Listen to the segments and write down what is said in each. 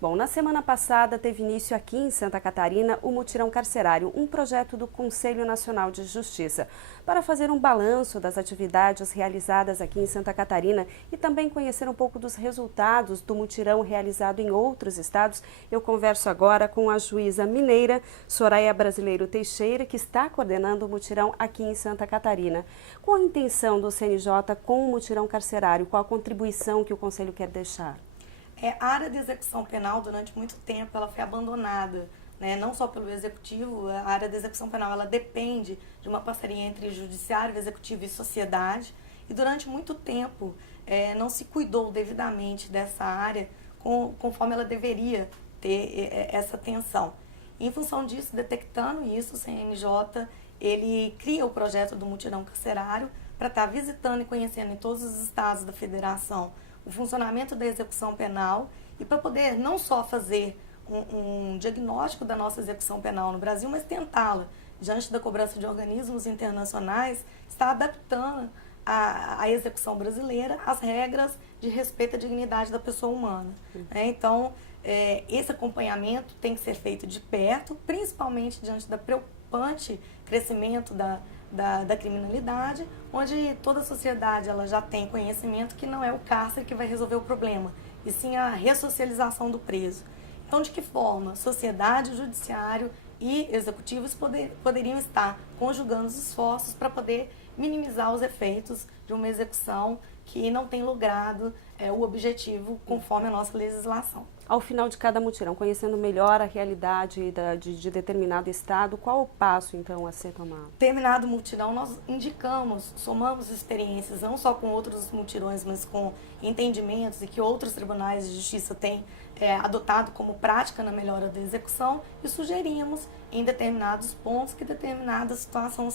Bom, na semana passada teve início aqui em Santa Catarina o Mutirão Carcerário, um projeto do Conselho Nacional de Justiça. Para fazer um balanço das atividades realizadas aqui em Santa Catarina e também conhecer um pouco dos resultados do mutirão realizado em outros estados, eu converso agora com a juíza mineira Soraya Brasileiro Teixeira, que está coordenando o mutirão aqui em Santa Catarina. Qual a intenção do CNJ com o mutirão carcerário? Qual a contribuição que o Conselho quer deixar? A área de execução penal, durante muito tempo, ela foi abandonada, né? Não só pelo Executivo. A área de execução penal ela depende de uma parceria entre Judiciário, Executivo e sociedade. E durante muito tempo não se cuidou devidamente dessa área conforme ela deveria ter essa atenção. E, em função disso, detectando isso, o CNJ ele cria o projeto do Mutirão Carcerário para estar visitando e conhecendo em todos os estados da federação o funcionamento da execução penal e para poder não só fazer um diagnóstico da nossa execução penal no Brasil, mas tentá-la, diante da cobrança de organismos internacionais, estar adaptando a execução brasileira às regras de respeito à dignidade da pessoa humana. Então, esse acompanhamento tem que ser feito de perto, principalmente diante da preocupante crescimento da criminalidade, onde toda a sociedade ela já tem conhecimento que não é o cárcere que vai resolver o problema, e sim a ressocialização do preso. Então, de que forma sociedade, judiciário e executivos poderiam estar conjugando os esforços para poder minimizar os efeitos de uma execução que não tem logrado o objetivo conforme a nossa legislação. Ao final de cada mutirão, conhecendo melhor a realidade de determinado estado, qual o passo, então, a ser tomado? Terminado o mutirão, nós indicamos, somamos experiências, não só com outros mutirões, mas com entendimentos e que outros tribunais de justiça têm adotado como prática na melhora da execução, e sugerimos em determinados pontos que determinada situação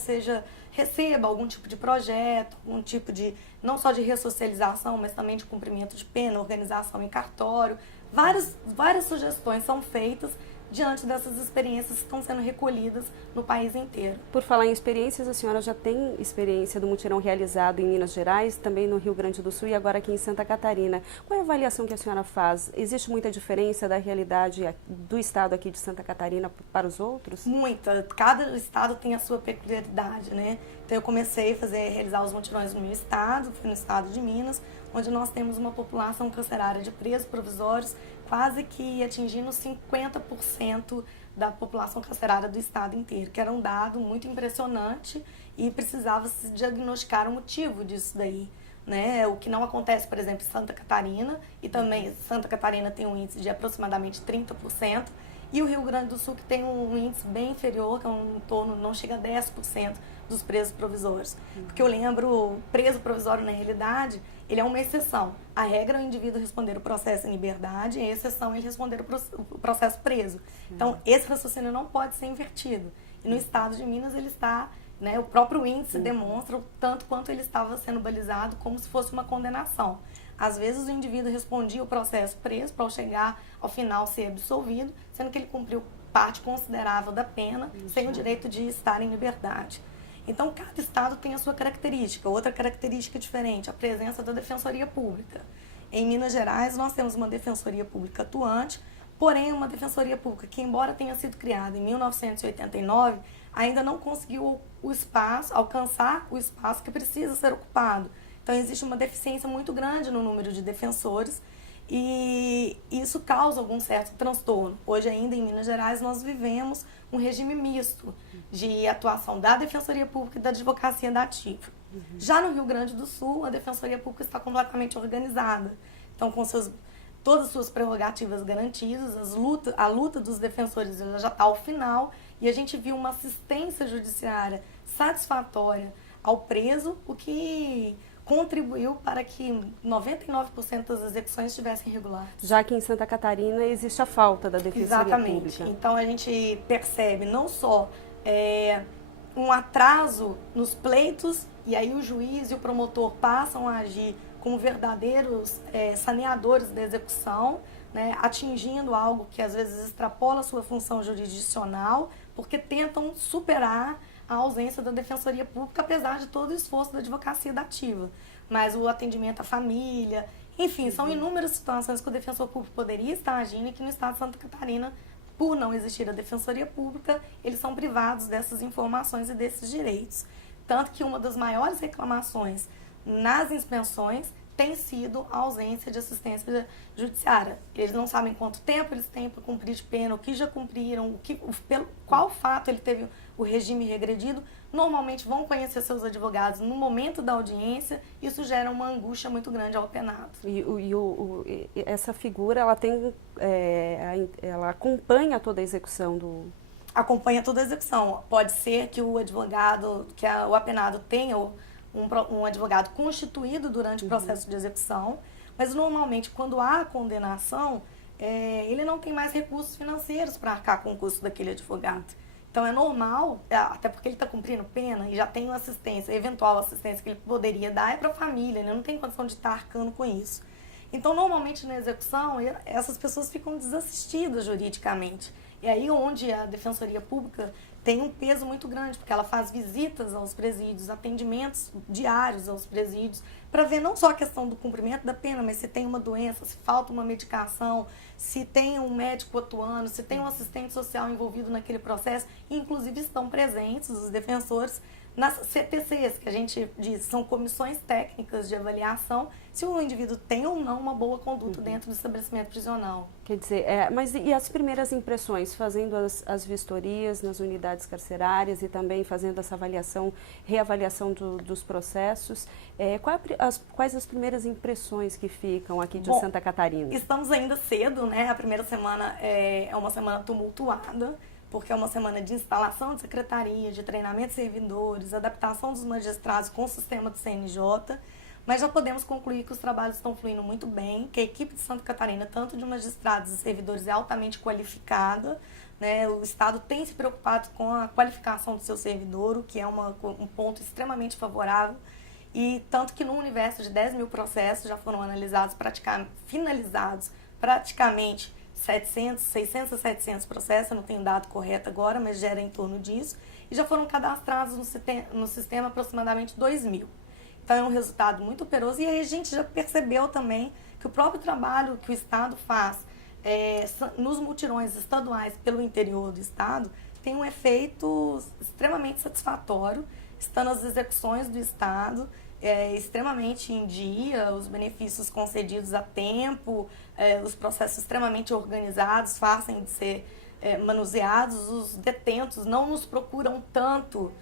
receba algum tipo de projeto, algum tipo de, não só de ressocialização, mas também de cumprimento de pena, organização em cartório. Várias sugestões são feitas diante dessas experiências que estão sendo recolhidas no país inteiro. Por falar em experiências, a senhora já tem experiência do mutirão realizado em Minas Gerais, também no Rio Grande do Sul e agora aqui em Santa Catarina. Qual é a avaliação que a senhora faz? Existe muita diferença da realidade do estado aqui de Santa Catarina para os outros? Muita. Cada estado tem a sua peculiaridade, né? Então eu comecei a realizar os mutirões no meu estado, fui no estado de Minas, onde nós temos uma população carcerária de presos provisórios quase que atingindo 50% da população carcerária do estado inteiro, que era um dado muito impressionante e precisava se diagnosticar o motivo disso daí, né? O que não acontece, por exemplo, em Santa Catarina, e também Santa Catarina tem um índice de aproximadamente 30%, e o Rio Grande do Sul que tem um índice bem inferior, que é em torno, não chega a 10% dos presos provisórios. Porque eu lembro, o preso provisório na realidade, ele é uma exceção. A regra é o indivíduo responder o processo em liberdade, e a exceção é ele responder o processo preso. Então, esse raciocínio não pode ser invertido. E no estado de Minas ele está, né, o próprio índice demonstra o tanto quanto ele estava sendo balizado como se fosse uma condenação. Às vezes o indivíduo respondia o processo preso para ao chegar ao final ser absolvido, sendo que ele cumpriu parte considerável da pena, sem o direito de estar em liberdade. Então, cada estado tem a sua característica. Outra característica diferente, a presença da Defensoria Pública. Em Minas Gerais, nós temos uma Defensoria Pública atuante, porém uma Defensoria Pública que, embora tenha sido criada em 1989, ainda não conseguiu alcançar o espaço que precisa ser ocupado. Então, existe uma deficiência muito grande no número de defensores e isso causa algum certo transtorno. Hoje ainda em Minas Gerais nós vivemos um regime misto de atuação da Defensoria Pública e da Advocacia da Ativa. Já no Rio Grande do Sul, a Defensoria Pública está completamente organizada. Então, com todas as suas prerrogativas garantidas, a luta dos defensores ela já está ao final e a gente viu uma assistência judiciária satisfatória ao preso, o que contribuiu para que 99% das execuções estivessem regulares. Já que em Santa Catarina existe a falta da Defensoria Exatamente. Pública. Então a gente percebe não só um atraso nos pleitos, e aí o juiz e o promotor passam a agir como verdadeiros saneadores da execução, né, atingindo algo que às vezes extrapola a sua função jurisdicional, porque tentam superar a ausência da Defensoria Pública, apesar de todo o esforço da Advocacia da Ativa. Mas o atendimento à família, Enfim, são inúmeras situações que o defensor público poderia estar agindo e que no estado de Santa Catarina, por não existir a defensoria pública, eles são privados dessas informações e desses direitos. Tanto que uma das maiores reclamações nas inspeções tem sido a ausência de assistência judiciária. Eles não sabem quanto tempo eles têm para cumprir de pena, o que já cumpriram, pelo qual fato ele teve o regime regredido. Normalmente vão conhecer seus advogados no momento da audiência, isso gera uma angústia muito grande ao penado. E essa figura, ela tem, ela acompanha toda a execução do... Acompanha toda a execução. Pode ser que o advogado, que o apenado tenha um advogado constituído durante o processo de execução, mas normalmente quando há condenação, ele não tem mais recursos financeiros para arcar com o custo daquele advogado. Então é normal, até porque ele está cumprindo pena e já tem uma assistência, eventual assistência que ele poderia dar é para a família, ele não tem condição de estar arcando com isso. Então normalmente na execução essas pessoas ficam desassistidas juridicamente. E aí onde a Defensoria Pública tem um peso muito grande, porque ela faz visitas aos presídios, atendimentos diários aos presídios, para ver não só a questão do cumprimento da pena, mas se tem uma doença, se falta uma medicação, se tem um médico atuando, se tem um assistente social envolvido naquele processo, e inclusive estão presentes os defensores nas CTCs, que a gente diz, são comissões técnicas de avaliação, se o indivíduo tem ou não uma boa conduta dentro do estabelecimento prisional. Quer dizer, mas e as primeiras impressões, fazendo as vistorias nas unidades carcerárias e também fazendo essa avaliação, reavaliação dos processos, quais as primeiras impressões que ficam aqui de Santa Catarina? Estamos ainda cedo, né? A primeira semana é uma semana tumultuada, porque é uma semana de instalação de secretaria, de treinamento de servidores, adaptação dos magistrados com o sistema do CNJ, mas já podemos concluir que os trabalhos estão fluindo muito bem, que a equipe de Santa Catarina, tanto de magistrados e servidores, é altamente qualificada, né? O Estado tem se preocupado com a qualificação do seu servidor, o que é um ponto extremamente favorável, e tanto que no universo de 10 mil processos já foram analisados, finalizados praticamente 600 a 700 processos, eu não tenho dado correto agora, mas gera em torno disso, e já foram cadastrados no sistema aproximadamente 2.000. Então é um resultado muito operoso, e aí a gente já percebeu também que o próprio trabalho que o Estado faz nos mutirões estaduais pelo interior do Estado tem um efeito extremamente satisfatório, estando as execuções do Estado extremamente em dia, os benefícios concedidos a tempo, os processos extremamente organizados, fáceis de ser manuseados, os detentos não nos procuram tanto,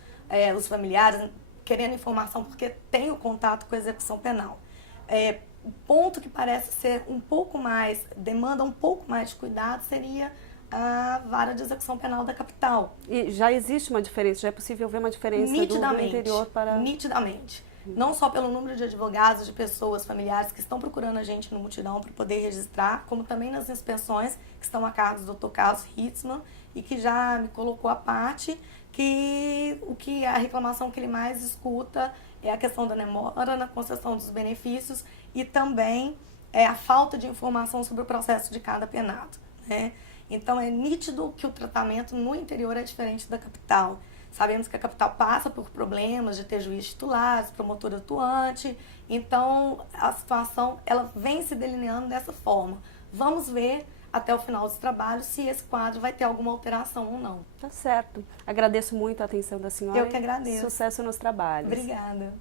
os familiares, querendo informação porque tem o contato com a execução penal. O ponto que parece ser demanda um pouco mais de cuidado seria a vara de execução penal da capital. E já existe uma diferença, já é possível ver uma diferença do interior para... Nitidamente. Não só pelo número de advogados, de pessoas, familiares que estão procurando a gente no mutirão para poder registrar, como também nas inspeções que estão a cargo do Dr. Carlos Hitzmann e que já me colocou à parte que a reclamação que ele mais escuta é a questão da demora na concessão dos benefícios e também a falta de informação sobre o processo de cada penado, né? Então é nítido que o tratamento no interior é diferente da capital. Sabemos que a capital passa por problemas de ter juiz titulares, promotor atuante, então a situação ela vem se delineando dessa forma. Vamos ver até o final dos trabalhos se esse quadro vai ter alguma alteração ou não. Tá certo. Agradeço muito a atenção da senhora. Eu que agradeço. Sucesso nos trabalhos. Obrigada.